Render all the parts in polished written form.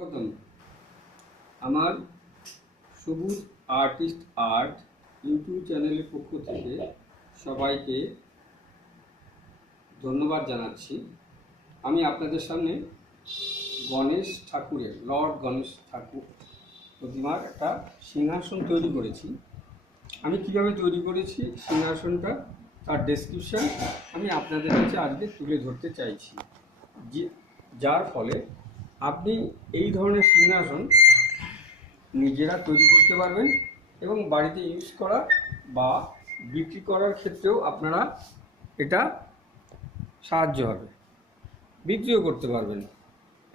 স্বাগতম। আমার সবুজ আর্টিস্ট আর্ট ইউটিউব চ্যানেলের পক্ষ থেকে সবাইকে ধন্যবাদ জানাচ্ছি। আমি আপনাদের সামনে গণেশ ঠাকুরের লর্ড গণেশ ঠাকুর প্রতিমার একটা সিংহাসন তৈরি করেছি। আমি কিভাবে তৈরি করেছি সিংহাসনটা তার ডেসক্রিপশন আমি আপনাদের কাছে আজকে তুলে ধরতে চাইছি, যার ফলে আপনি এই ধরনের সিংহাসন নিজেরা তৈরি করতে পারবেন এবং বাড়িতে ইউজ করা বা বিক্রি করার ক্ষেত্রেও আপনারা এটা সাহায্য হবে, বিক্রিও করতে পারবেন।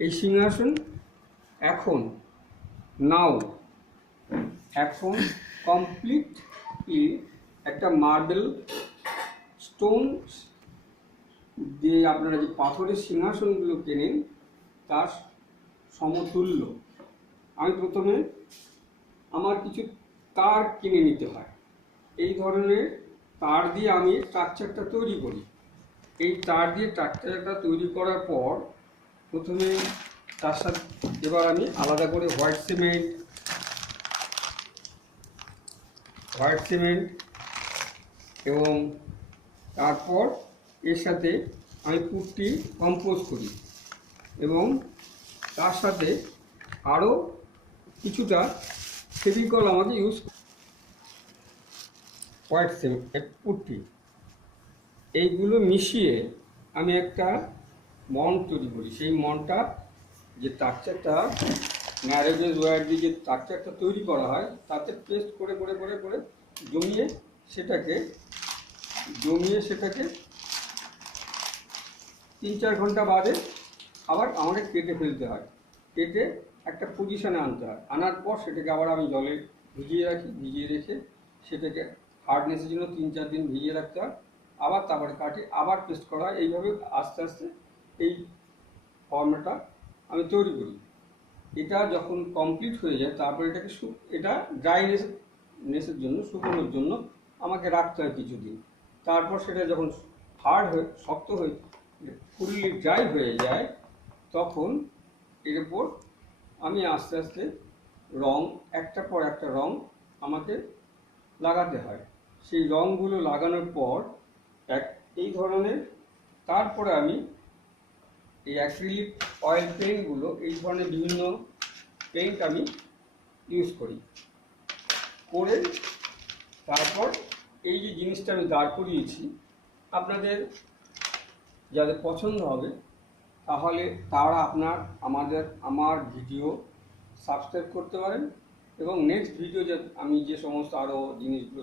এই সিংহাসন এখন কমপ্লিটলি একটা মার্বেল স্টোন দিয়ে আপনারা যে পাথরের সিংহাসনগুলো কেনেন তার সমতুল্য। আমি প্রথমে আমার কিছু তার কিনে নিতে হয়। এই ধরনের তার দিয়ে আমি স্ট্রাকচারটা তৈরি করি। এই তার দিয়ে স্ট্রাকচারটা তৈরি করার পর প্রথমে তার সাথে এবার আমি আলাদা করে হোয়াইট সিমেন্ট এবং তারপর এর সাথে আমি পুট্টি কম্পোজ করি এবং তার সাথে আরও কিছুটা ফেভিকল আমাকে ইউজ হোয়াইট সিমেন্ট পুট্টি এইগুলো মিশিয়ে আমি একটা মন তৈরি করি। সেই মনটা যে স্ট্রাকচারটা ন্যারোগেজ ওয়্যার দিয়ে যে স্ট্রাকচারটা তৈরি করা হয় তাতে পেস্ট করে করে করে করে জমিয়ে সেটাকে 3-4 ঘন্টা বাদে আবার আমাকে কেটে ফেলতে হয়। কেটে একটা পজিশানে আনতে হয়। আনার পর সেটাকে আবার আমি জলে ভিজিয়ে রেখে সেটাকে হার্ডনেসের জন্য 3-4 দিন ভিজিয়ে রাখতে হয়। আবার তারপরে কাটি, আবার পেস্ট করা হয়। এইভাবে আস্তে আস্তে এই ফর্মটা আমি তৈরি করি। এটা যখন কমপ্লিট হয়ে যায় তারপরে এটা ড্রাইনেসের জন্য, শুকোনোর জন্য আমাকে রাখতে হয় কিছুদিন। তারপর সেটা যখন শক্ত হয়ে ফুললি ড্রাই হয়ে যায় তখন এর উপর আমি আস্তে আস্তে রং একটার পর একটা রং আমাকে লাগাতে হয়। সেই রঙগুলো লাগানোর পর এই ধরনের তারপরে আমি এই অ্যাক্রিলিক অয়েল পেইন্টগুলো, এই ধরনের বিভিন্ন পেইন্ট আমি ইউজ করি করে তারপর এই যে জিনিসটা আমি দাঁড় করিয়েছি আপনাদের যাদের পছন্দ হবে তাহলে তারা আমার ভিডিও সাবস্ক্রাইব করতে পারেন এবং নেক্সট ভিডিও আমি যে সমস্ত আরও জিনিসগুলো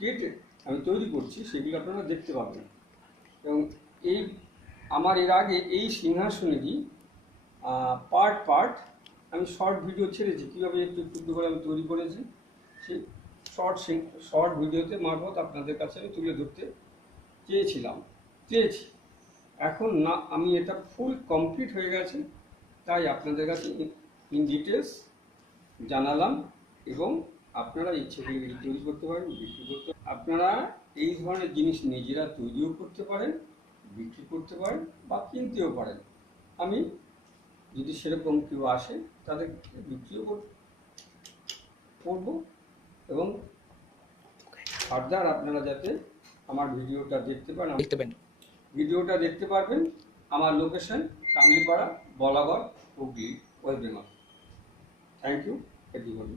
কেটে আমি তৈরি করছি সেগুলো আপনারা দেখতে পাবেন। এবং আমার এর আগে এই সিংহাসনেরই পার্ট আমি শর্ট ভিডিও ছেড়েছি, কীভাবে একটু করে আমি তৈরি করেছি সেই শর্ট ভিডিওতে মারফত আপনাদের কাছে আমি তুলে ধরতে চেয়েছি। এখন না আমি এটা ফুল কমপ্লিট হয়ে গেছে তাই আপনাদের কাছে ইন ডিটেলস জানালাম এবং আপনারা ইচ্ছে করলে তৈরি করতে পারেন, বিক্রি করতে পারেন। আপনারা এই ধরনের জিনিস নিজেরা তৈরিও করতে পারেন, বিক্রি করতে পারেন বা কিনতেও পারেন। আমি যদি সেরকম কেউ আসে তাদেরকে বিক্রিও করব এবং ফার্দার আপনারা যাতে আমার ভিডিওটা দেখতে পারবেন। আমার location Kamlipara, Balagarh, Hooghly, West Bengal. Thank you everybody.